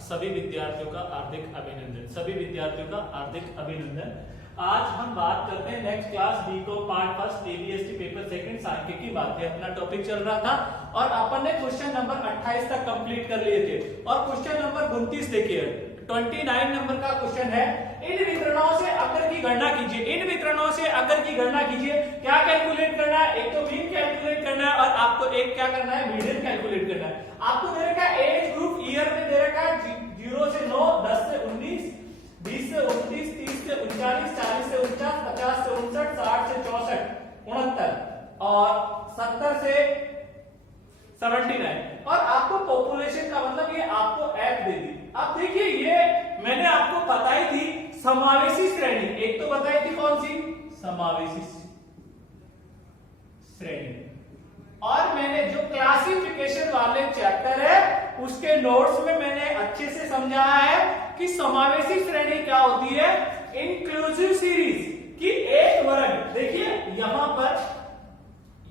सभी विद्यार्थियों का हार्दिक अभिनंदन। सभी विद्यार्थियों का हार्दिक अभिनंदन। आज हम बात करते हैं next class B Com part first ABST paper second सांख्यिकी की बातें। अपना टॉपिक चल रहा था और अपन ने क्वेश्चन नंबर 28 तक कंप्लीट कर लिए थे और क्वेश्चन नंबर 29 देखिए 29 नंबर का क्वेश्चन है, इन वितरणों से अगर की गणना कीजिए। इन वितरणों से अगर की गणना कीजिए। क्या कैलकुलेट करना है? एक तो मीन कैलकुलेट करना है और आपको एक क्या करना है, मीडियन कैलकुलेट करना है। आपको दे रखा है एज ग्रुप ईयर में दे रखा है 0 से 9, 10 से 19, 20 से 29, 30 से 39, 40 से 49, 50 से 59, 60 से 64, 69 और 70 से 79 और आपको पॉपुलेशन का मतलब ये आपको एफ दे दी। अब देखिए ये मैंने आपको बताई थी समावेशी श्रेणी, एक तो बताई थी कौन सी, समावेशी श्रेणी, और मैंने जो क्लासिफिकेशन वाले चैप्टर है उसके नोट्स में मैंने अच्छे से समझाया है कि समावेशी श्रेणी क्या होती है। इंक्लूसिव सीरीज की एक वर्ग, देखिए यहां पर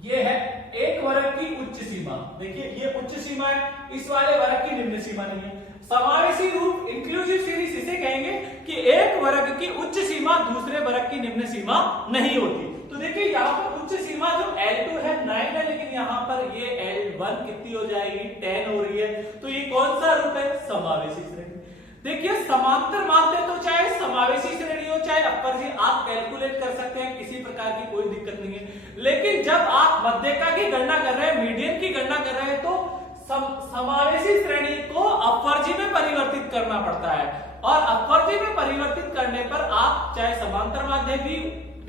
ये है एक वर्ग की उच्च सीमा, देखिए ये उच्च सीमा है, इस वाले वर्ग की निम्न सीमा नहीं है। समावेशी रूप इंक्लूसिव सीरीज इसे कहेंगे कि एक वर्ग की उच्च सीमा दूसरे वर्ग की निम्न सीमा नहीं होती। तो देखिए यहाँ पर उच्च सीमा जो L2 है 9 है, लेकिन यहाँ पर ये L1 कितनी हो जाएगी, 10 हो रही है। तो ये कौन सा रूप है, समावेशी श्रेणी। देखिए समांतर माध्य तो चाहे समावेशी श्रेणी हो चाहे अपर जी आप कैलकुलेट कर सकते हैं, किसी प्रकार की कोई दिक्कत नहीं है। लेकिन जब आप मध्यका की गणना कर रहे हैं, मीडियन की गणना कर रहे हैं, तो समावेशी श्रेणी को अपवर्जी में परिवर्तित करना पड़ता है और अपवर्जी में परिवर्तित करने पर आप चाहे समांतर माध्य भी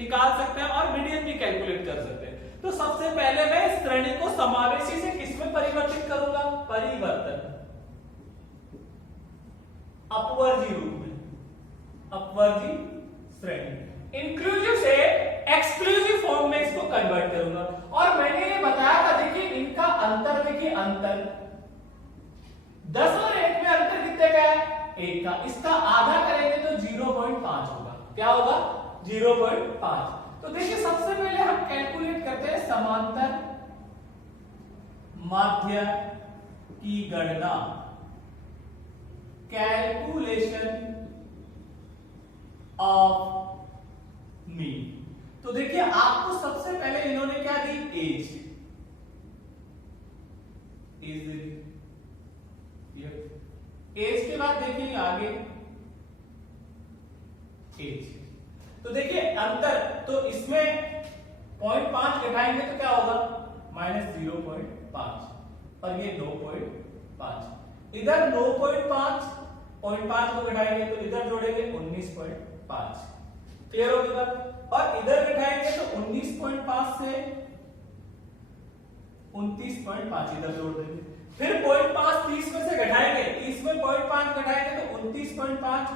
निकाल सकते हैं और मीडियन भी कैलकुलेट कर सकते हैं। तो सबसे पहले मैं इस श्रेणी को समावेशी से किसमें परिवर्तित करूंगा, परिवर्तन अपवर्जी रूप में, अपवर्जी श्रेणी। इंक्लूसिव से एक्सक्लूसिव फॉर्म में इसको कन्वर्ट करूंगा और मैंने ये बताया था, देखिए इनका अंतर, देखिए अंतर 10 और 1 में अंतर कितने का है, 1 का। इसका आधा करेंगे तो 0.5 होगा। क्या होगा, 0.5। तो देखिए सबसे पहले हम कैलकुलेट करते हैं समांतर माध्य की गणना, कैलकुलेशन ऑफ मीन। तो देखिए आपको सबसे पहले इन्होंने क्या दी, एज के बाद देखिए आगे एज। तो देखिए अंतर, तो इसमें 0.5 घटाएंगे तो क्या होगा, -0.5 और ये 9.5। इधर 9.5 0.5 को घटाएंगे तो इधर जोड़ेंगे 19.5। क्लियर होगी बात। और इधर घटाएंगे तो 19.5 से 29.5 इधर जोड़ देंगे। फिर 0.5 30 में से घटाएंगे, 30 में 0.5 घटाएंगे तो 29.5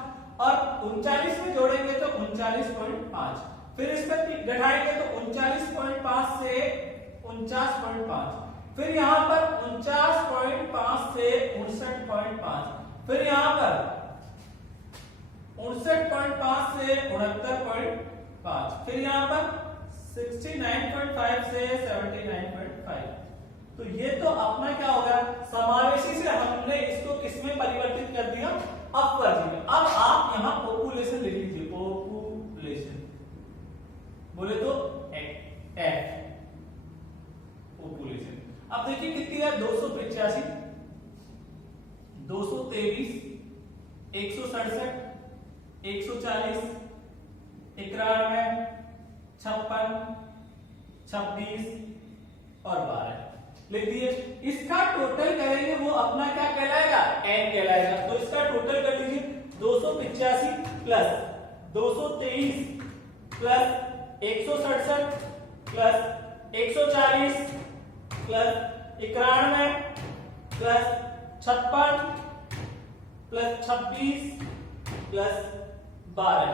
और 39 में जोड़ेंगे तो 39.5। फिर इसमें घटाएंगे तो 39.5 से 49.5। फिर यहां पर 49.5 से 59.5। फिर यहां पर 59.5 से 69.5। फिर यहां पर 69.5 से 79.5। तो ये तो अपना क्या होगा, समावेशी से हमने इसको किसमें परिवर्तित कर दिया, अपवर्जी में। अब आप यहां पॉपुलेशन लिख लीजिए, पॉपुलेशन बोले तो एफ पॉपुलेशन। अब देखिए कितनी है, 285, 223, 167, 140, 91, 56, 26 और 12 लिख दिए। इसका टोटल करेंगे वो अपना क्या कहलाएगा, एन कहलाएगा। तो इसका टोटल कर लीजिए, 285 plus 223 plus 167 plus 140 plus 91 plus 56 plus 26 plus 12,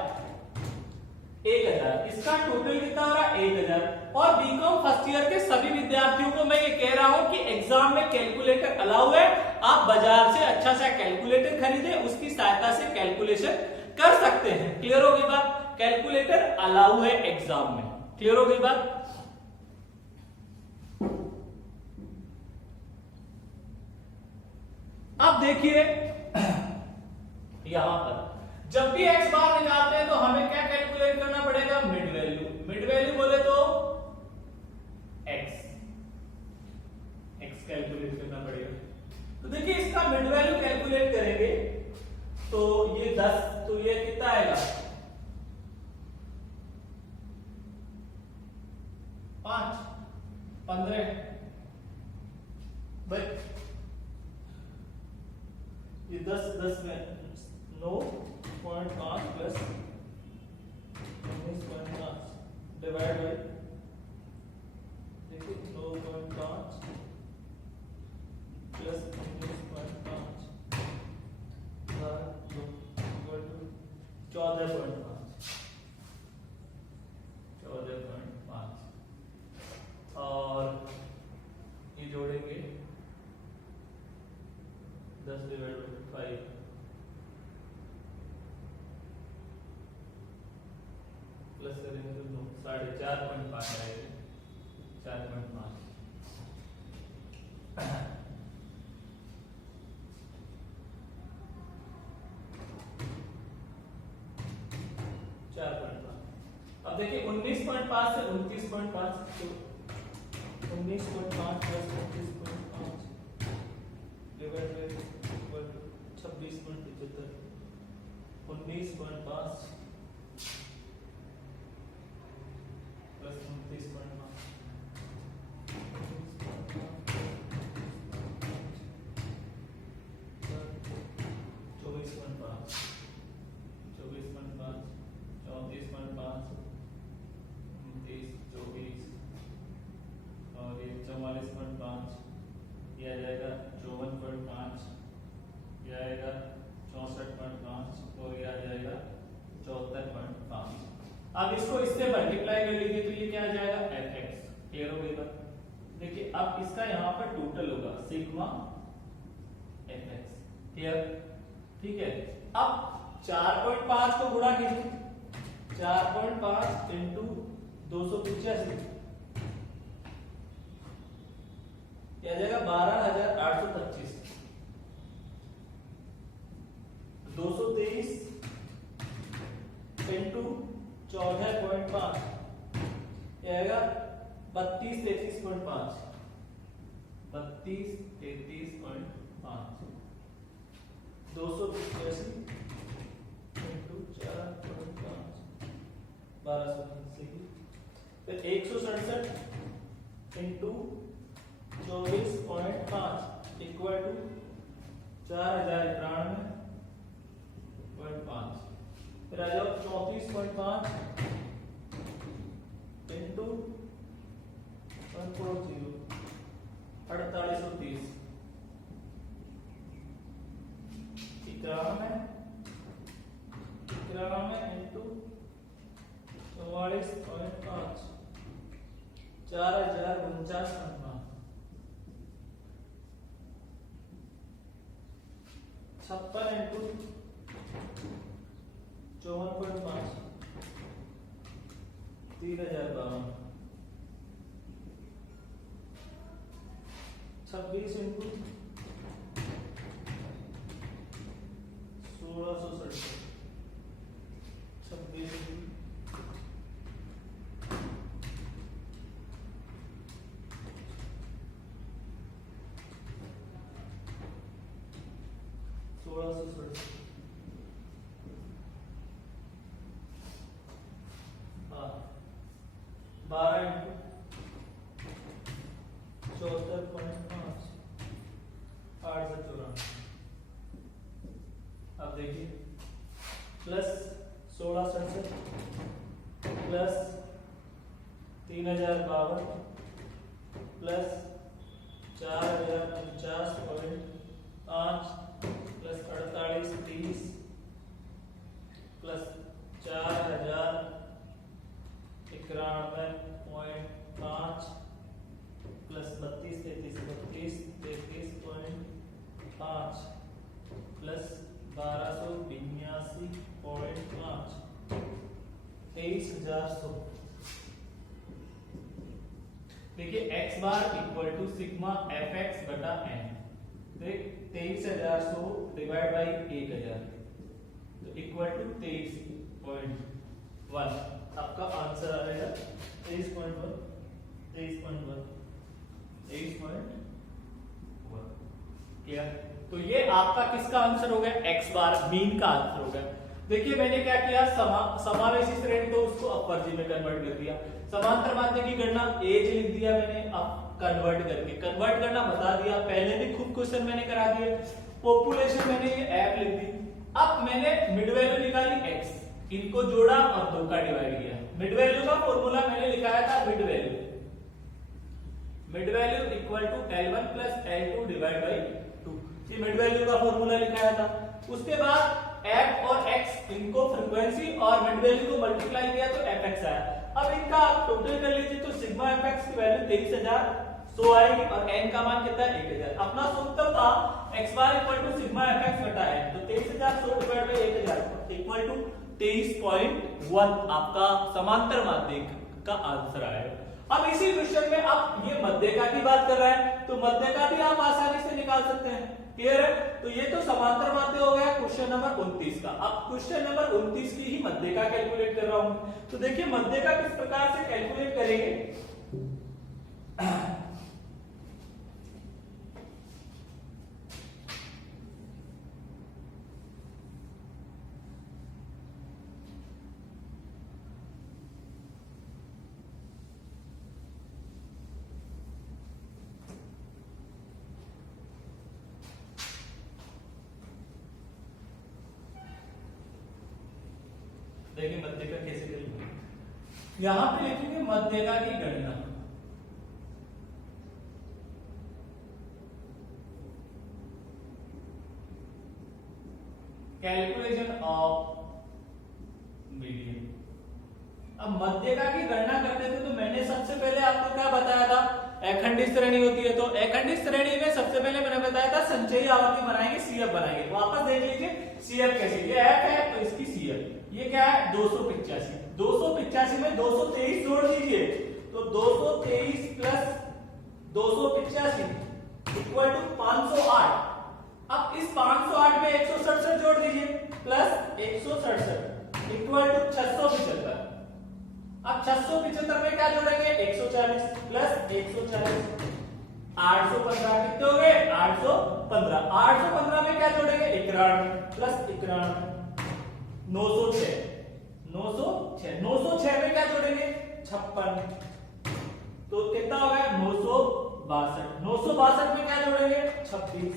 1000। इसका टोटल कितना हो रहा है, 1000। और बीकॉम फर्स्ट ईयर के सभी विद्यार्थियों को मैं ये कह रहा हूं कि एग्जाम में कैलकुलेटर अलाउ है। आप बाजार से अच्छा सा कैलकुलेटर खरीदे, उसकी सहायता से कैलकुलेशन कर सकते हैं। क्लियर होगी बात, कैलकुलेटर अलाउ है एग्जाम में। क्लियर होगी बात। अब देखिए यहां पर जब भी x बार निकालते हैं तो हमें क्या कैलकुलेट करना पड़ेगा, मिड वैल्यू। मिड वैल्यू बोले तो x कैलकुलेट करना पड़ेगा। तो देखिए इसका मिड वैल्यू कैलकुलेट करेंगे तो ये 10, तो ये कितना आएगा 5, 15 भाई, ये 10 में 9.5 प्लस 19.5 डिवाइड बाई, देखिए 9.5 प्लस 19.5 14.5 और ये जोड़ेंगे 10 डिवाइड बाई 5 प्लस करेंगे तो 4.5 आएगा, 4.5 अब देखिए 19.5 से 29.5, तो 19.5 plus 29.5 divide by equal to 26.75, 19.5 plus 29.5 24.5 34.5 29, 24 और ये 44.5, ये आ जाएगा 54.5, ये आएगा 64.5 और ये आ जाएगा 74.5। अब इसको इससे मल्टीप्लाई कर लीजिए तो ये क्या आ जाएगा fx। क्लियर हो गई बात। देखिए अब इसका यहाँ पर टोटल होगा सिग्मा fx। क्लियर, ठीक है। अब 4.5 को गुणा कीजिए, 4.5 इंटू 285 क्या जाएगा 12,825, 223 इंटू 14.5 क्या आएगा 32-33.5, 32-33.5, 285 इंटू 4.5 1280, फिर 167 इंटू 24.5 इक्वल टू 4091.5, फिर आ जाओ 34.5 into 140 4830, 91 into 44.5 4049.5, 56 into 54.5 3052, 26 into 1667, 26 into 1667, हाँ 12 इंटू 74.5 894। अब देखिए plus 1667 plus 3052 plus 4049.5 plus 4830 plus 4091.5 plus 32-33.5 plus 1282.5 23,100। देखिए x bar equal to sigma fx बटा n। देख 23,100 डिवाइड बाई 1000 तो इक्वल टू 23.1 आपका आंसर आ जाएगा 23.1 क्लियर। तो ये आपका किसका आंसर हो गया, एक्स बार मीन का आंसर हो गया। देखिए मैंने क्या किया, समावेशी श्रेणी तो उसको अपर जी में कन्वर्ट कर दिया, समांतर माध्य की गणना एज लिख दिया मैंने, अब कन्वर्ट करके कन्वर्ट करना बता दिया, पहले भी खूब क्वेश्चन मैंने करा दिए। पॉपुलेशन मैंने ये ऐप लिख दी। अब मैंने मिड वैल्यू निकाली x, इनको जोड़ा और 2 का डिवाइड किया। मिड वैल्यू का फॉर्मूला मैंने लिखाया था mid value equal to L1 plus L2 divide by 2, ये मिड वैल्यू का फॉर्मूला लिखाया था। उसके बाद f और x इनको फ्रीक्वेंसी और मिड वैल्यू को मल्टीप्लाई किया तो fx आया। अब इनका आप टोटल कर लीजिए तो सिग्मा fx की वैल्यू 23,100 आएगी और n का मान कितना है 1000। अपना सूत्र था x bar equal to sigma fx बटा n, तो 23,100 डिवाइड बाय 1000 इक्वल टू 23.1 आपका समांतर माध्यिक का आंसर आएगा। अब इसी क्वेश्चन में अब ये मध्यिका की बात कर रहा है तो मध्यिका भी आप आसानी से निकाल सकते हैं, क्लियर है। तो ये तो समांतर माध्य हो गया क्वेश्चन नंबर 29 का। अब क्वेश्चन नंबर 29 की ही मध्यिका कैलकुलेट कर रहा हूं, तो देखिए मध्यिका किस प्रकार से कैलकुलेट करेंगे। देखिए मध्यिका कैसे करेंगे, यहां पे लिखेंगे मध्यिका की गणना। Calculation of median. अब मध्यिका की गणना करते थे तो मैंने सबसे पहले आपको क्या बताया था, अखंडित श्रेणी होती है, तो अखंडित श्रेणी में सबसे पहले मैंने बताया था संचयी आवर्ती बनाएंगे, सीएफ बनाएंगे। वापस देख लीजिए सीएफ कैसे, ये एफ है तो इसकी सीएफ ये क्या है 285, 285 में 223 जोड़ दीजिए तो 223 प्लस 285 इक्वल टू 508। अब इस 508 में 167 जोड़ दीजिए प्लस 167 इक्वल टू 675। अब 675 में क्या जोड़ेंगे 140 प्लस 140 815 कितने हो गए 815। 815 में क्या जोड़ेंगे 91 प्लस 91 906 906 में क्या जोड़ेंगे 56 तो कितना हो गया 962। 962 में क्या जोड़ेंगे 26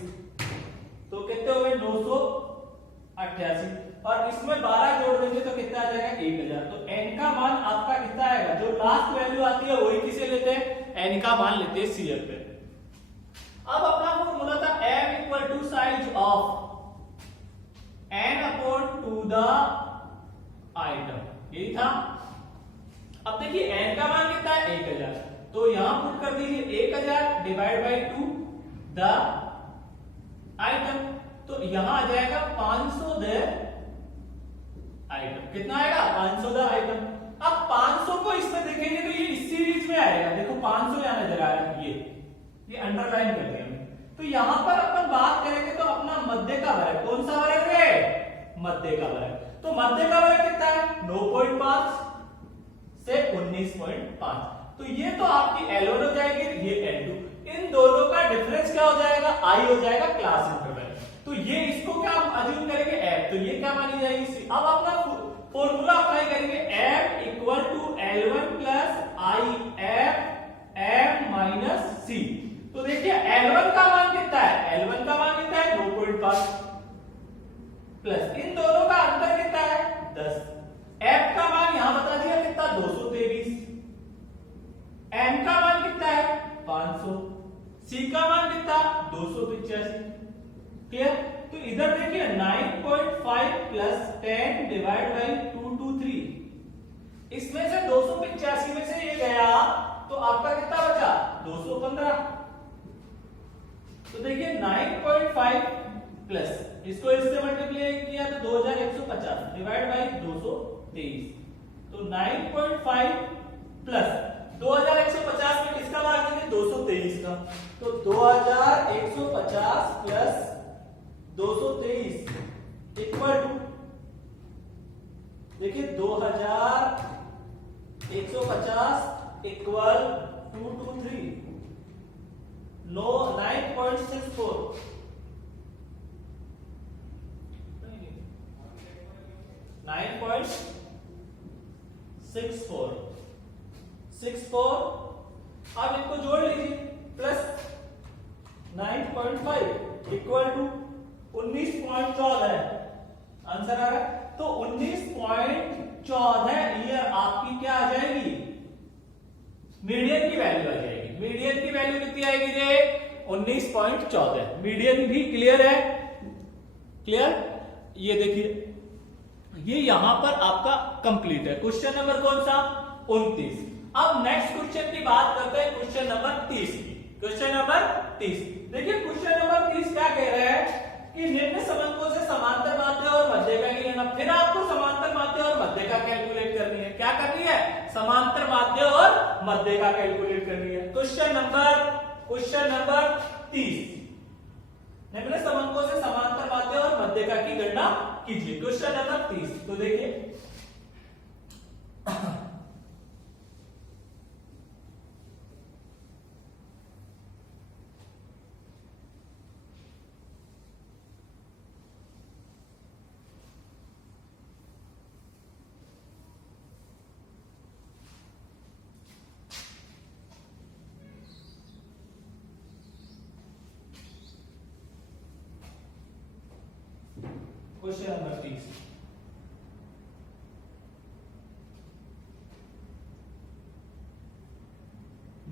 तो कितने हो गए 988 और इसमें 12 जोड़ देंगे तो कितना आ जाएगा 1000। तो n का मान आपका कितना आएगा, जो लास्ट वैल्यू आती है वही किसे लेते हैं n का मान लेते हैं CF पे। अब अपना फॉर्मूला था m equal to size of n upon two the item, यही था। अब देखिए n का मान कितना है 1000, तो यहां पुट कर दीजिए 1000 डिवाइड बाय 2 द आइटम, तो यहां आ जाएगा 500 द आइटम। कितना आएगा 500 द आइटम। अब 500 को इसमें देखेंगे तो ये इस सीरीज में आएगा, देखो 500 यहां नजर आ रहा है, ये अंडरलाइन कर दिया। तो यहां पर अपन बात करेंगे तो अपना मध्य का वर्ग, कौन सा वर्ग है मध्य का वर्ग। तो मध्य का वर्ग कितना है 9.5 से 19.5, तो ये तो आपकी L1 हो जाएगी, ये L2। इन दोनों का डिफरेंस क्या हो जाएगा I हो जाएगा क्लास इंटरवल। तो ये इसको क्या हम अज्यूम करेंगे F, तो ये क्या मानी जाएगी C। अब अपना फॉर्मूला अप्लाई करेंगे F equal to L1 plus IF M minus C। तो देखिए L1 का मान कितना है, L1 का मान कितना है 9.5 प्लस इन दोनों का अंतर कितना है 10। F का मान यहां बता दिया कितना 223, M का मान कितना है 500, C का मान कितना 285, क्लियर। तो इधर देखिए 9.5 प्लस 10 डिवाइड बाई 223, इसमें से 285 में से ये गया तो आपका कितना बचा 215। तो देखिए 9.5 प्लस इसको इससे मल्टीप्लाई किया तो 2150 डिवाइड बाई 223, तो 9.5 प्लस 2150 में किसका भाग देंगे 223 का, तो 2150 प्लस 223 इक्वल टू देखिए 2150 इक्वल 223 नो 9.64 9.64 अब इनको जोड़ लीजिए प्लस 9.5 इक्वल टू 19.14 आंसर आ रहा है। तो 19.14 ईयर आपकी क्या आ जाएगी, मीडियन की वैल्यू आ जाएगी। मीडियन की वैल्यू कितनी आएगी रे 19.14। मीडियन भी क्लियर है, क्लियर। ये देखिए ये यहां पर आपका कंप्लीट है। क्वेश्चन नंबर कौन सा 29। अब नेक्स्ट क्वेश्चन की बात करते हैं, क्वेश्चन नंबर 30 की। क्वेश्चन नंबर 30 देखिए क्वेश्चन नंबर 30 क्या कह रहे हैं कि निम्न समंकों से समांतर माध्य और मध्यका की गणना। फिर आपको समांतर माध्य और मध्यका कैलकुलेट करनी है। क्या करनी है, समांतर माध्य और मध्यका कैलकुलेट करनी है। क्वेश्चन नंबर 30 निम्न समंकों से समांतर माध्य और मध्यका की गणना कीजिए। क्वेश्चन नंबर 30 तो देखिए क्वेश्चन नंबर 30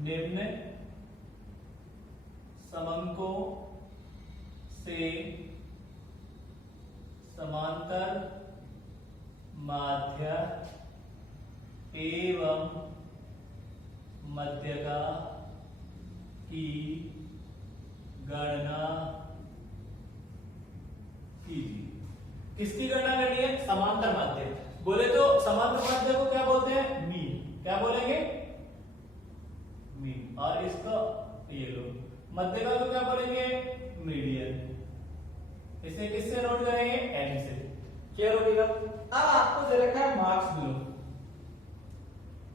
निम्न समंकों से समांतर माध्य एवं मध्यका की गणना कीजिए। किसकी गणना करनी है, समांतर माध्य। बोले तो समांतर माध्य को क्या बोलते हैं, मीन। क्या बोलेंगे, मीन। और इसको ये लो मध्यका को क्या बोलेंगे, मीडियन। इसे किससे नोट करेंगे, एन से। क्लियर हो गया। अब आपको दे रखा है मार्क्स बिलो।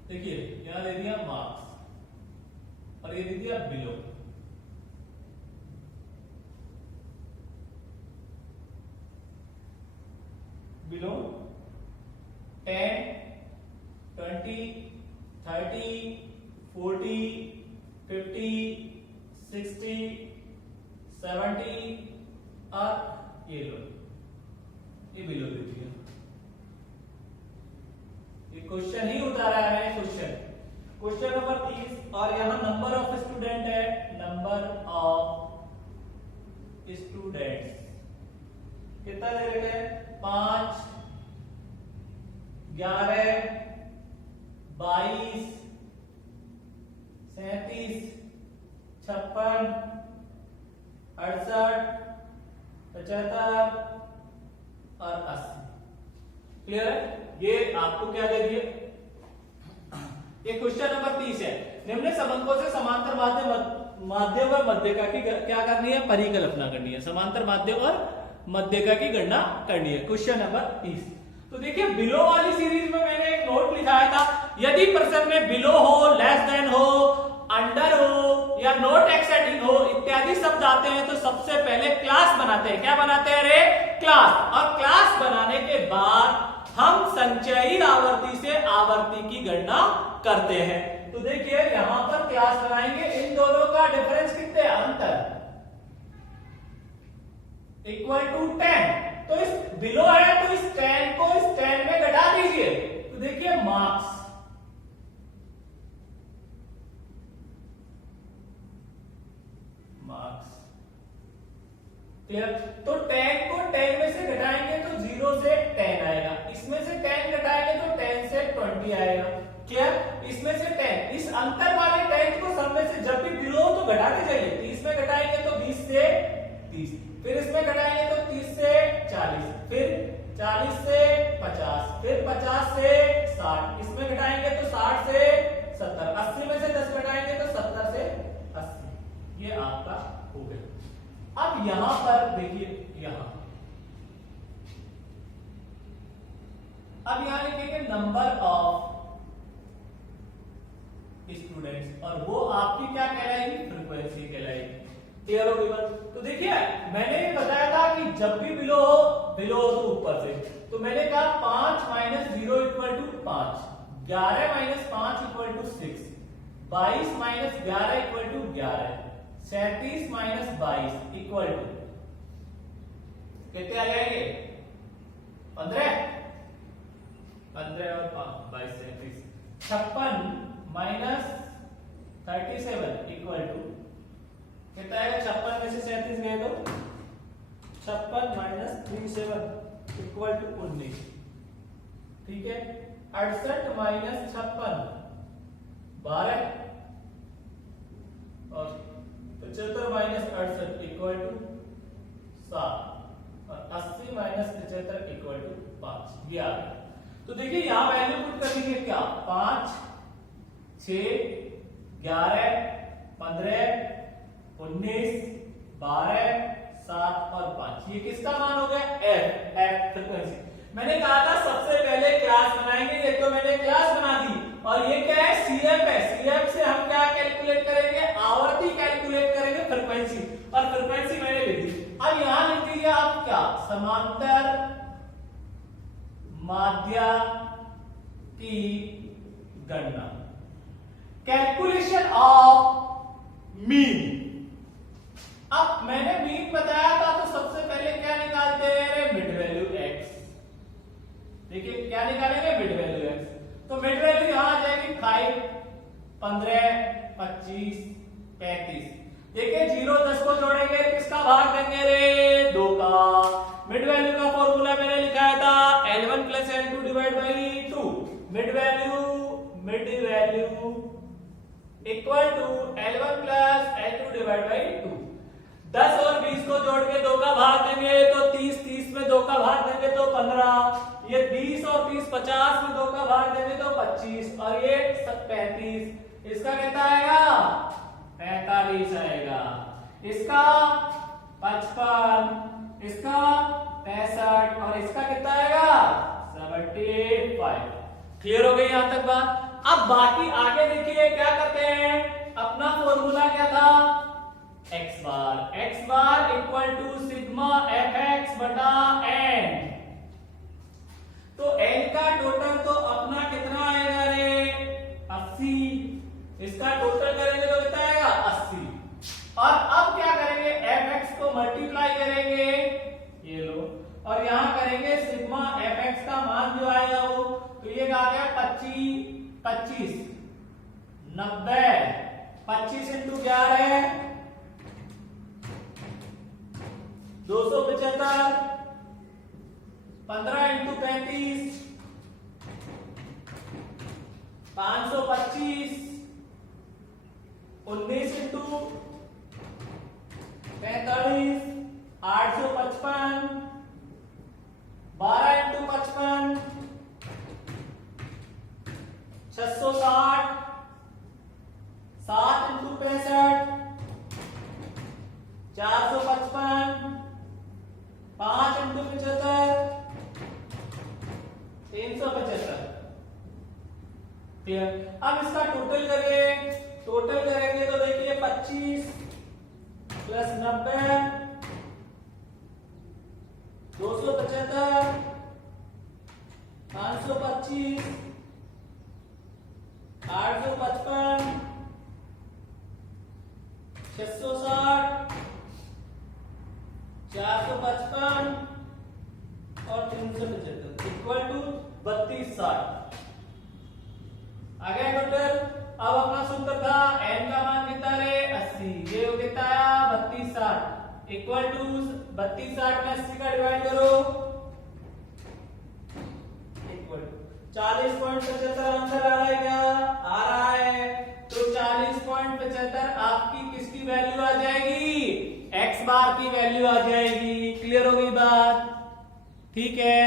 देखिए यहां दे दिया मार्क्स और ये दे दिया बिलो। बिलो 10, 20, 30, 40, 50, 60, 70 और ये लो, ये बिलो दे दिया। ये क्वेश्चन ही उतारा है क्वेश्चन नंबर 30 और यहां नंबर ऑफ स्टूडेंट है, नंबर ऑफ स्टूडेंट्स कितना दे रखे हैं, 5, 11, 22, 37, 56, 68, 75 और 80। क्लियर है। ये आपको क्या दे दिए, ये क्वेश्चन नंबर 30 है। निम्न समंकों से समांतर माध्य और मध्यका की क्या करनी है, परिकल्पना करनी है। समांतर माध्य और मध्यका की गणना करनी है। क्वेश्चन नंबर 30 तो देखिए बिलो वाली सीरीज में मैंने एक नोट लिखाया था, यदि प्रश्न में बिलो हो, लेस देन हो, अंडर हो या नॉट एक्सेडिंग हो इत्यादि शब्द आते हैं तो सबसे पहले क्लास बनाते हैं। क्या बनाते हैं रे, क्लास। और क्लास बनाने के बाद हम संचयी आवर्ती से आवर्ती की गणना करते हैं। तो देखिए यहां पर क्लास बनाएंगे, इन दोनों का डिफरेंस कितने, अंतर इक्वल टू 10। तो इस बिलो है तो इस 10 को इस 10 में घटा दीजिए। तो देखिए मार्क्स, क्लियर। तो 10 को 10 में से घटाएंगे तो 0 से 10 आएगा, इसमें से 10 घटाएंगे तो 10 से 20 आएगा। क्लियर। इसमें से 10, इस अंतर वाले 10 को सब में से जब भी बिलो हो तो घटाते जाइए। 30 में घटाएंगे तो 20 से 30, फिर इसमें घटाएंगे तो 30 से 40, फिर 40 से 50, फिर 50 से 60, इसमें घटाएंगे तो 60 से 70, 80 में से 10 घटाएंगे तो 70 से 80। ये आपका हो गया। अब यहां पर देखिए, यहां अब यहां नंबर ऑफ स्टूडेंट्स, और वो आपकी क्या कहलाएगी, फ्रीक्वेंसी कहलाएगी। क्लियर हो गई बात? तो देखिए मैंने ये बताया था कि जब भी बिलो तो ऊपर से, तो मैंने कहा 5 minus 0 equal to 5, 11 minus 5 equal to 6, 22 minus 11 equal to 11, 37 minus 22 equal to कितने आ जाएंगे, 15 और 22 37, 56 माइनस 37 इक्वल टू कितना आएगा, 56 में से 37 गए तो 56 माइनस 37 इक्वल टू 19, ठीक है। 68 माइनस 56 12, और 75 माइनस 68 इक्वल टू 7, और 80 माइनस 75 इक्वल टू 5, ये आ गया। तो देखिए यहां वैल्यू पुट कर लीजिए, क्या 5 6 11 15 19 12 7 और 5, ये किसका मान हो गया, एफ फ्रीक्वेंसी। मैंने कहा था सबसे पहले क्लास बनाएंगे, ये तो मैंने क्लास बना दी, और ये क्या है, सीएफ है। सीएफ से हम क्या कैलकुलेट करेंगे, आवर्ती कैलकुलेट करेंगे फ्रीक्वेंसी, और फ्रीक्वेंसी मैंने लिख दी। अब यहां लिख दीजिए आप क्या, समांतर माध्य की गणना, कैलकुलेशन ऑफ मीन। अब मैंने मीन बताया था, तो सबसे पहले क्या निकालते हैं, मिड वैल्यू एक्स। देखिए क्या निकालेंगे, मिड वैल्यू एक्स। तो मिड वैल्यू यहां आ जाएगी 5 15 25 35। देखिए 0 10 को जोड़ेंगे, किसका भाग देंगे रे, 2 का। मिड वैल्यू का फॉर्मूला मैंने लिखाया था L1 plus L2 divide by 2। Mid value equal to L1 plus L2 divide by 2। 10 और 20 को जोड़ के 2 का भाग देंगे तो 30, 30 में 2 का भाग देंगे तो 15, ये 20 और 30 50 में 2 का भाग देंगे तो 25, और ये 35, इसका कितना आएगा, 45 आएगा, इसका 55, इसका 65, और इसका कितना आएगा, 75। क्लियर हो गई यहां तक बात? अब बाकी आगे देखिए क्या करते हैं, अपना फॉर्मूला क्या था, x bar equal to sigma fx बटा n। तो n का टोटल तो अपना कितना आएगा रे, 80, इसका टोटल करेंगे तो कितना आएगा, 80। और अब क्या करेंगे, fx को मल्टीप्लाई करेंगे, ये लो, और यहां करेंगे सिग्मा fx का मान जो आएगा वो, तो ये आ गया 25 25 90, 25 into 11 275, 15 into 35 525, 19 into 45 855, 12 into 55 660, 7 into 65 455, 5 into 75 375। Clear? अब इसका टोटल करेंगे तो देखिए 25 प्लस 90 275 525 855 660 455 और 375 इक्वल टू 3260 आ गया टोटल। अब अपना सूत्र था n का मान कितना रे 80, ये कितना आया 3260 इक्वल टू 3260 में 80 का डिवाइड करो इक्वल टू 40.75 आंसर आ रहा है क्या, आ रहा है। तो 40.75 आपकी किसकी वैल्यू आ जाएगी, x बार की वैल्यू आ जाएगी। क्लियर हो गई बात? ठीक है।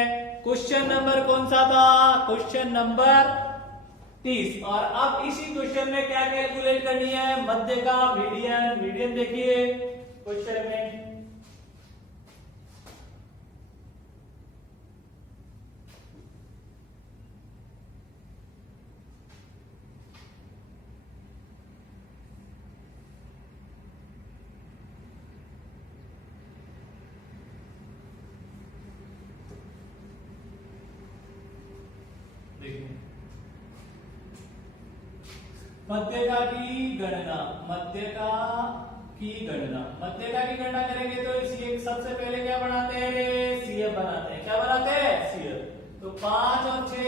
क्वेश्चन नंबर कौन सा था, क्वेश्चन नंबर 30। और अब इसी क्वेश्चन में क्या कैलकुलेट करनी है, मध्य का मीडियन। मीडियन देखिए क्वेश्चन में, मध्यका की गणना, मध्यका की गणना, मध्यका की गणना करेंगे तो इसी सबसे पहले क्या बनाते हैं रे, सीएफ बनाते हैं। क्या बनाते हैं, सीएफ। तो 5 और 6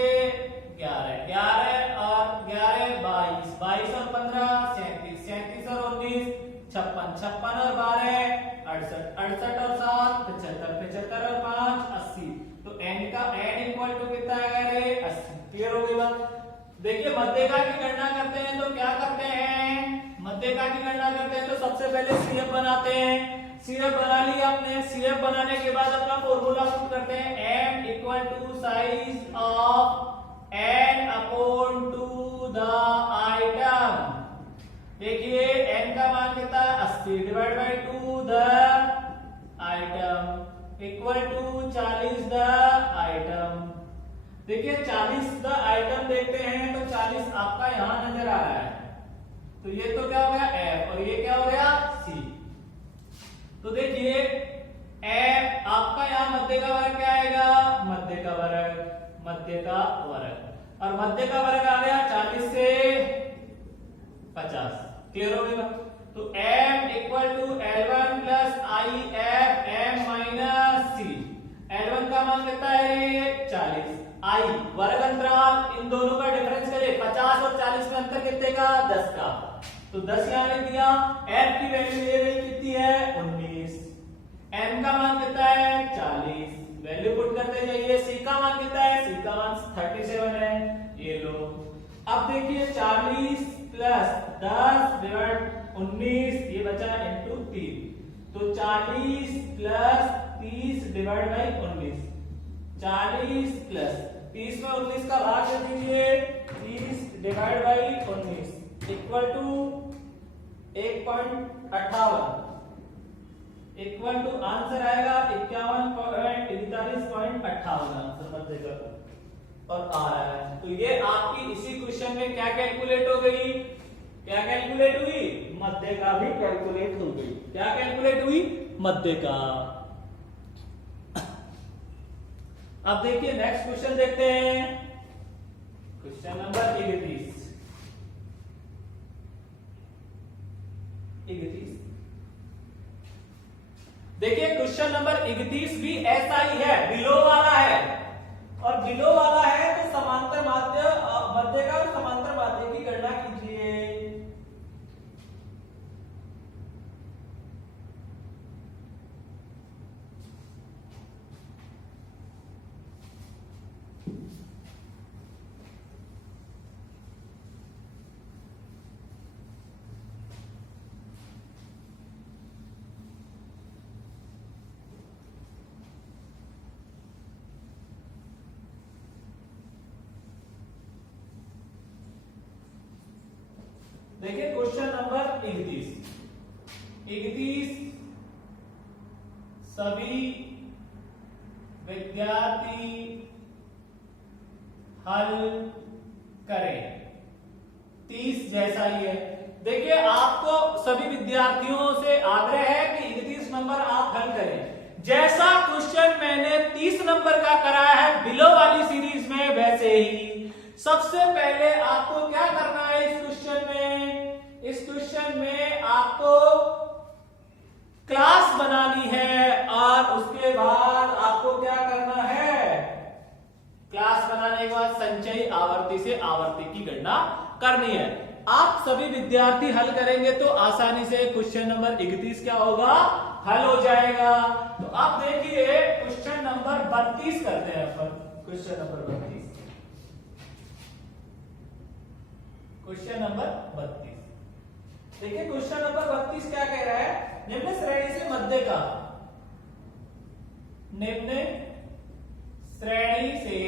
11, 11 और 11 22, 22 और 15 37, 37 और 19 56, 56 और 12 68, 68 और 7 75, 75 और 5 80। तो n का n इक्वल टू कितना आएगा रे, 80। क्लियर हो गई बात। देखिए मध्यका की गणना करते हैं तो क्या करते हैं, मध्यका की गणना करते हैं तो सबसे पहले सीएफ बनाते हैं। सीएफ बना लिया आपने। सीएफ बनाने के बाद अपना फॉर्मूला पुट करते हैं, m equal to size of n upon two the item. देखिए n का मान कितना है, 80 divide by 2 the item equal to 40 the item. देखिए 40 द आइटम देखते हैं तो 40 आपका यहां नजर आ रहा है, तो ये तो क्या हो गया f और ये क्या हो गया c। तो देखिए f आपका यहां मध्य का वर्ग क्या आएगा, मध्य का वर्ग, मध्य का वर्ग, और मध्य का वर्ग आ गया 40 से 50। क्लियर हो गया। तो m equal to L1 plus I F m minus C. L1 का मान कितना है 40, आई वर्ग अंतराल, इन दोनों का डिफरेंस करें 50 और 40 में अंतर कितने का, 10 का। तो 10 यहां लिख दिया। f की वैल्यू ये रही कितनी है 19, m का मान कितना है 40, वैल्यू पुट करते जाइए। c का मान कितना है, c का मान 37 है, ये लो। अब देखिए 40 प्लस 10 डिवाइड 19, ये बचा इनटू 3, तो 40 प्लस 30 डिवाइड बाई 19, 40 प्लस 30 में 19 का भाग दे दीजिए, 30 divide by 19 equal to 1.58, equal to answer आएगा 51.41.58 आंसर मध्य का और आ रहा है। तो ये आपकी इसी क्वेश्चन में क्या कैलकुलेट हो गई, क्या कैलकुलेट हुई, मध्य का भी कैलकुलेट हो गई। क्या कैलकुलेट हुई, मध्य का। अब देखिए नेक्स्ट क्वेश्चन देखते हैं, क्वेश्चन नंबर 31। देखिए क्वेश्चन नंबर 31 भी ऐसा ही है, बिलो वाला है, और बिलो वाला है तो समांतर माध्य, मध्य का और समांतर माध्य की गणना कीजिए। देखिए क्वेश्चन नंबर 31 सभी विद्यार्थी हल करें। 30 जैसा ही है। देखिए आपको सभी विद्यार्थियों से आग्रह है कि 31 नंबर आप हल करें। जैसा क्वेश्चन मैंने 30 नंबर का कराया है बिलो वाली सीरीज में, वैसे ही सबसे पहले आपको क्या करना है इस क्वेश्चन में, इस क्वेश्चन में आपको क्लास बनानी है और उसके बाद आपको क्या करना है, क्लास बनाने के बाद संचयी आवर्ती से आवर्ती की गणना करनी है। आप सभी विद्यार्थी हल करेंगे तो आसानी से क्वेश्चन नंबर 31 क्या होगा, हल हो जाएगा। तो अब देखिए क्वेश्चन नंबर 32 करते हैं अपन। क्वेश्चन नंबर 32, क्वेश्चन नंबर 32 देखिए क्वेश्चन नंबर 32 क्या कह रहा है, निम्न श्रेणी से मध्य का, निम्न श्रेणी से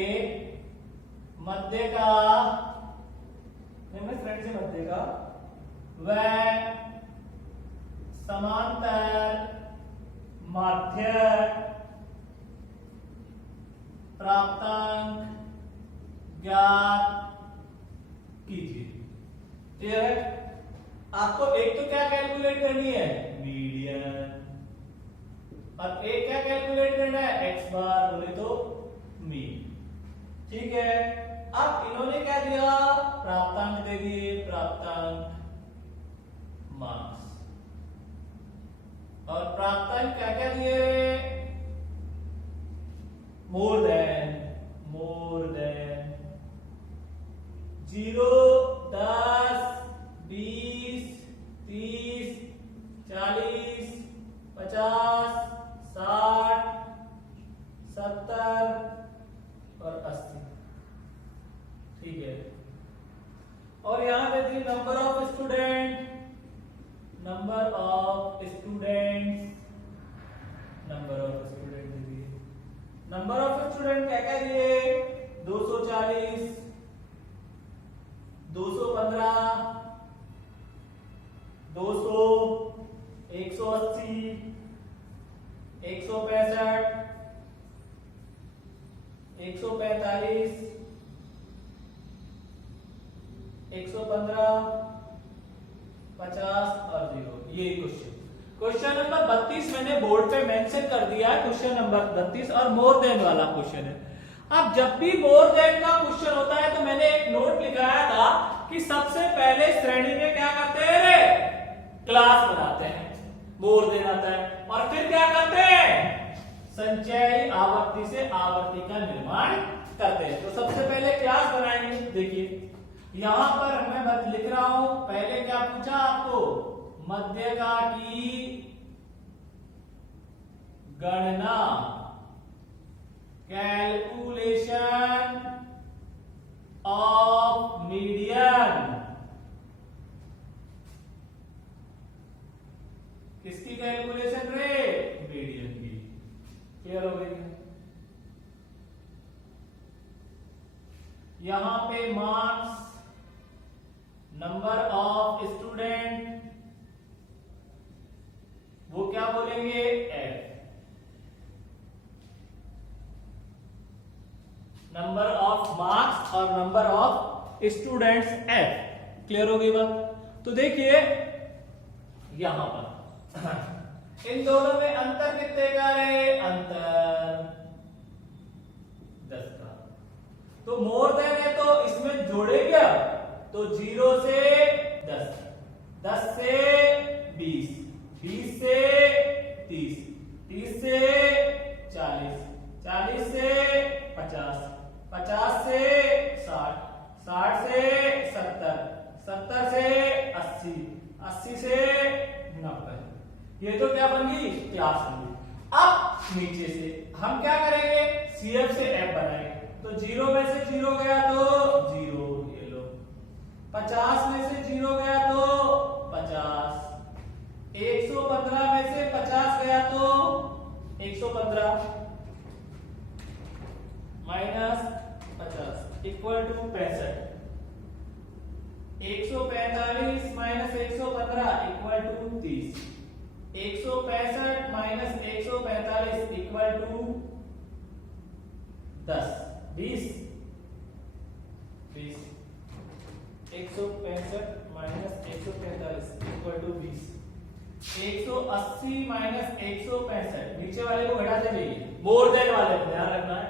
मध्य का, निम्न श्रेणी से मध्य का वह समांतर माध्य प्राप्तांक ज्ञात कीजिए। क्लियर है। आपको एक तो क्या कैलकुलेट करनी है, मीडियन, और एक क्या कैलकुलेट करना है, एक्स बार बोले तो मीन। ठीक है। अब इन्होंने क्या दिया, प्राप्तांक दे दिए, प्राप्तांक मार्क्स। और प्राप्तांक क्या क्या दिए, मोर देन 0, 10, 20, 30, 40, 50, 60, 70 और 80। ठीक है। और यहां पे the number of student, number of student दिए। नंबर ऑफ स्टूडेंट क्या क्या दिए, 240, 215, 200, 180, 165, 145, 115, 50 और 0। ये क्वेश्चन नंबर 32 मैंने बोर्ड पे मेंशन कर दिया है, क्वेश्चन नंबर 32 और मोर देन वाला क्वेश्चन है। अब जब भी मोर देन का क्वेश्चन होता है तो मैंने एक नोट लिखाया था कि सबसे पहले श्रेणी में क्या करते हैं, क्लास बनाते हैं, मोर देन आता है, और फिर क्या करते हैं, संचयी आवर्ती से आवर्ती का निर्माण करते हैं। तो सबसे पहले क्लास बनाएंगे। देखिए यहां पर मैं लिख रहा हूं, पहले क्या पूछा आपको, मध्यका की गणना, कैलकुलेशन ऑफ मीडियन। किसकी कैलकुलेशन रे, मीडियन की। क्लियर हो गई। यहां पे मार्क्स, नंबर ऑफ स्टूडेंट, वो क्या बोलेंगे, एफ। नंबर ऑफ मार्क्स और number of students F. Clear हो गई बात। तो देखिए यहां पर इन दोनों में अंतर कितने का है, अंतर 10 का। तो मोर देन है तो इसमें जोड़े क्या, तो 0 से 10, 10 से 20, 20 से 30, 30 से 40, 40 से 50, 50 से 60, 60 से 70, 70 से 80, 80 से 90। ये तो क्या बन गई, क्लास बन गई। अब नीचे से हम क्या करेंगे, CF से F बनाएंगे। तो 0 में से 0 गया तो 0, ये लो। 50 में से 0 गया तो 50, 115 में से 50 गया तो 115 minus 50 equal to 65, 145 minus 115 equal to 30, 165 minus 145 equal to 10, 20, 20, 165 minus 145 equal to 20, 180 minus 165, नीचे वाले को घटा देंगे, मोर देन वाले को ध्यान रखना है।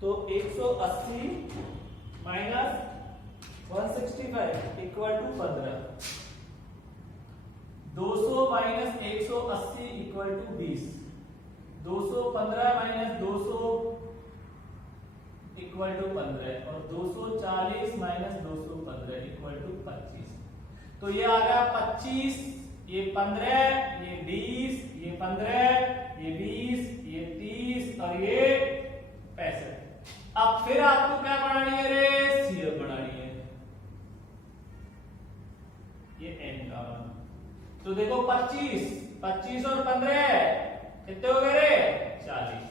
तो 180 minus 165 equal to 15, 200 minus 180 equal to 20, 215 minus 200 equal to 15 और 240 माइनस 215 इक्वल टू 25। तो ये आ गया 25, ये 15, ये 20, ये 15, ये 20, ये 30 और ये 65। अब फिर आपको क्या बढ़ानी है रे, CF बढ़ानी है, ये n का मान। तो देखो 25, 25 और 15 कितने हो गए रे, 40,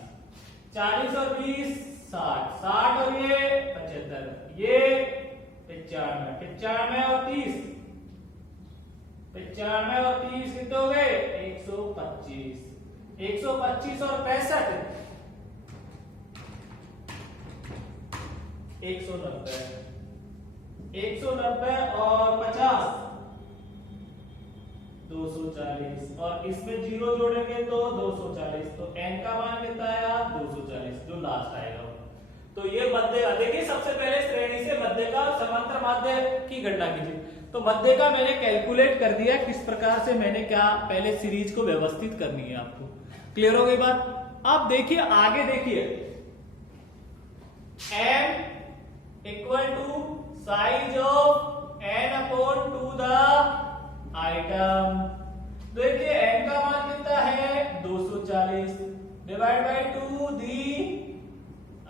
40 और 20 60, 60 और ये 75, ये 95, 95 और 30, 95 और 30 कितने हो गए, 125, 125 और 65 190, 190 और 50 240 और इसमें 0 जोड़ेंगे तो 240। तो n का मान कितना आया, 240, जो लास्ट आएगा। तो ये मध्य, देखिए सबसे पहले श्रेणी से मध्य का समांतर माध्य की गणना कीजिए। तो मध्य का मैंने कैलकुलेट कर दिया, किस प्रकार से मैंने क्या पहले सीरीज को व्यवस्थित करनी है आपको। क्लियर हो गई बात। आप देखिए आगे, देखिए m equal to size of n अपॉन 2 द आइटम। देखिए n का मान कितना है 240 डिवाइड बाय 2 दी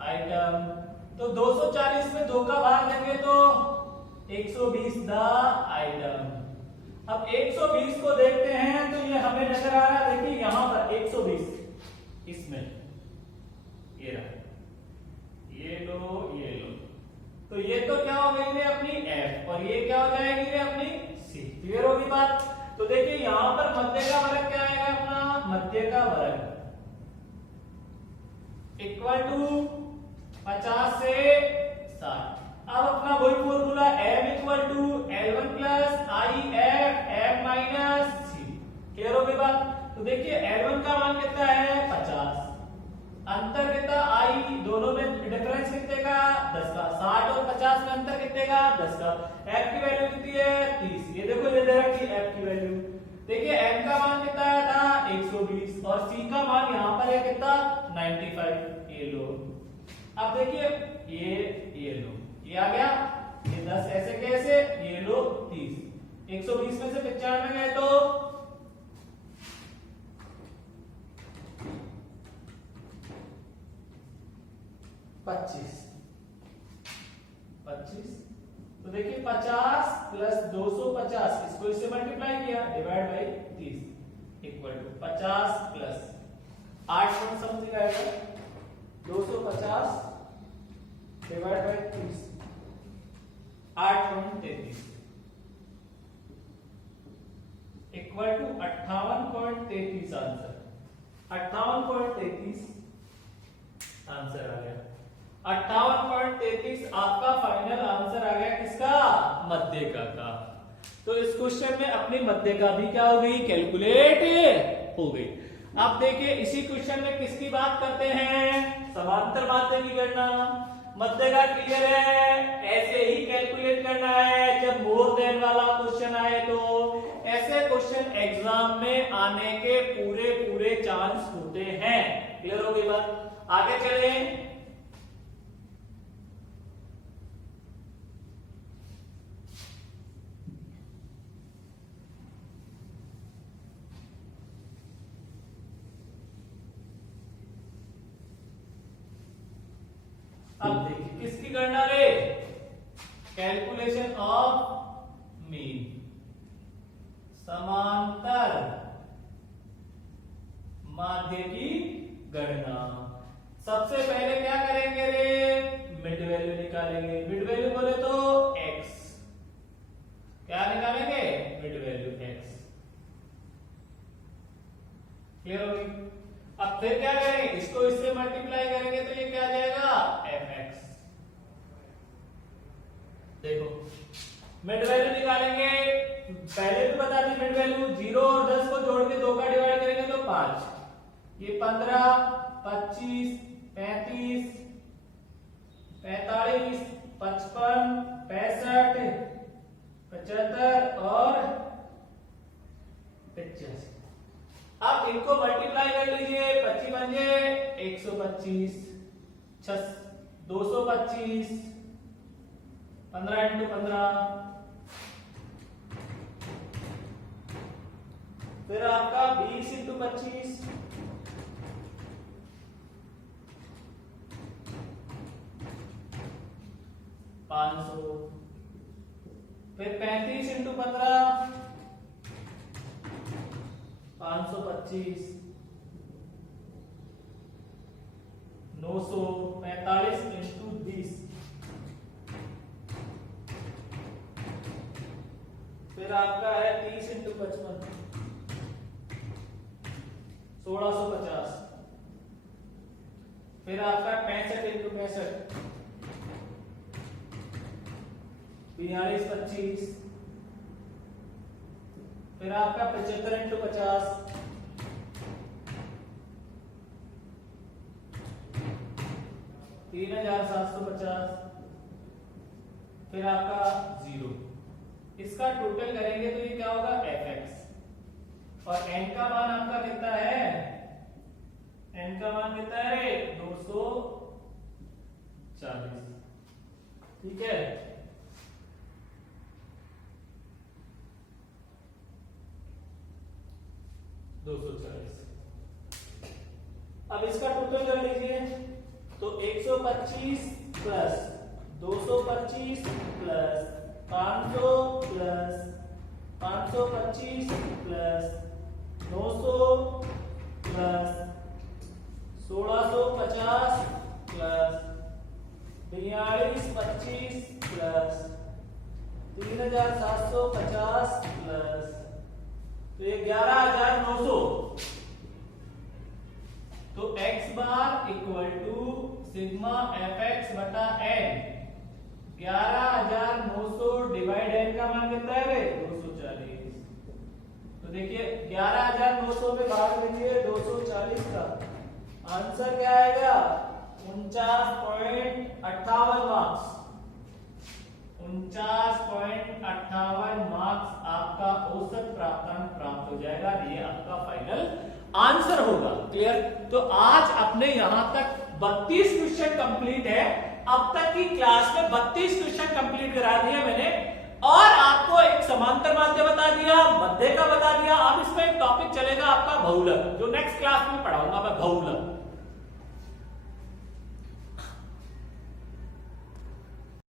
आइटम। तो 240 में 2 का भाग देंगे तो 120 द आइटम। अब 120 को देखते हैं तो ये हमें नजर आ रहा है, देखिए यहां पर 120 इसमें ये रहा, ये लो। तो ये तो क्या हो गई रे अपनी f और ये क्या हो जाएगी रे अपनी c। क्लियर होगी बात। तो देखिए यहां पर मध्य का वर्ग क्या आएगा अपना, मध्य का वर्ग इक्वल टू 50 से 60। अब अपना वही formula m equal to L1 plus I F m minus c। Clear हो गई बात। तो देखिए L1 का मान कितना है 50, अंतर कितना i, दोनों में डिफरेंस कितने का 10 का, 60 और 50 में अंतर कितने का 10 का। f की वैल्यू कितनी है 30। ये देखो ये दे रखी है f की वैल्यू। देखिए m का मान कितना आया था 120 और c का मान यहां पर है कितना 95। ये लो। अब देखिए ये लो, ये आ गया, ये 10 ऐसे कैसे, ये लो 30। 120 में से 95 गए तो 25। तो देखिए 50 प्लस 250, इसको इससे मल्टीप्लाई किया divide by 30 equal to 50 plus 8 something आएगा 250 divide by 30, 8.33 equal to 58.33 answer. 58.33 answer आ गया। 58.33 आपका फाइनल आंसर आ गया किसका, मध्यका का। तो इस क्वेश्चन में अपनी मध्यका भी क्या हो गई, कैलकुलेट हो गई। आप देखिए इसी क्वेश्चन में किसकी बात करते हैं, समांतर माध्य की गणना। मध्यका क्लियर है, ऐसे ही कैलकुलेट करना है जब मोर देन वाला क्वेश्चन आए। तो ऐसे क्वेश्चन एग्जाम में आने के पूरे चांस होते हैं। क्लियर हो गई बात। आगे चले। अब देखिए किसकी गणना रे, कैलकुलेशन ऑफ मीन, समांतर माध्य की गणना। सबसे पहले क्या करेंगे रे, मिड वैल्यू निकालेंगे। मिड वैल्यू बोले तो x, क्या निकालेंगे मिड वैल्यू x। क्लियर हो गई। अब फिर क्या करेंगे, इसको इससे मल्टीप्लाई करेंगे तो ये क्या आ जाएगा fx। देखो मिड वैल्यू निकालेंगे, पहले भी बता दी मिड वैल्यू 0 और 10 को जोड़ के 2 का डिवाइड करेंगे तो 5, ये 15, 25, 35, 45, 55, 65, 75 और 85। अब इनको मल्टीप्लाई कर लीजिए, 25 पंजे 125, 225, 15 इंटू 15, फिर आपका 20 इंटू 25, 500, फिर 35 इंटू 15, 525, 900, 45 इंटू 20, फिर आपका है 30 इंटू 55, 1650, फिर आपका 65 इंटू 65, 42, 25, फिर आपका 75 इंटू 50, 30 3750, फिर आपका 0, इसका टोटल करेंगे तो ये क्या होगा fx, और n का मान आपका कितना है, n का मान कितना है 240, ठीक है। अब इसका टोटल कर लीजिए तो 125 plus 225 plus 500 plus 525 plus 900 plus 1650 plus 4225 plus 3750 plus, तो ये 11900, तो x bar equal to sigma fx बटा n, 11900 डिवाइड n का मान कितना है 240, तो देखिए 11900 में भाग लीजिए 240 का, आंसर क्या आएगा 49.58 मार्क्स, 49.58 मार्क्स आपका औसत प्राप्तांक प्राप्त हो जाएगा, ये आपका फाइनल आंसर होगा। क्लियर? तो आज अपने यहां तक 32 क्वेश्चन कंप्लीट है। अब तक की क्लास में 32 क्वेश्चन कंप्लीट करा दिया मैंने, और आपको एक समांतर माध्य बता दिया, मध्य का बता दिया। अब इसमें एक टॉपिक चलेगा आपका बहुलक, जो नेक्स्ट क्लास में पढ़ाऊंगा मैं, बहुलक।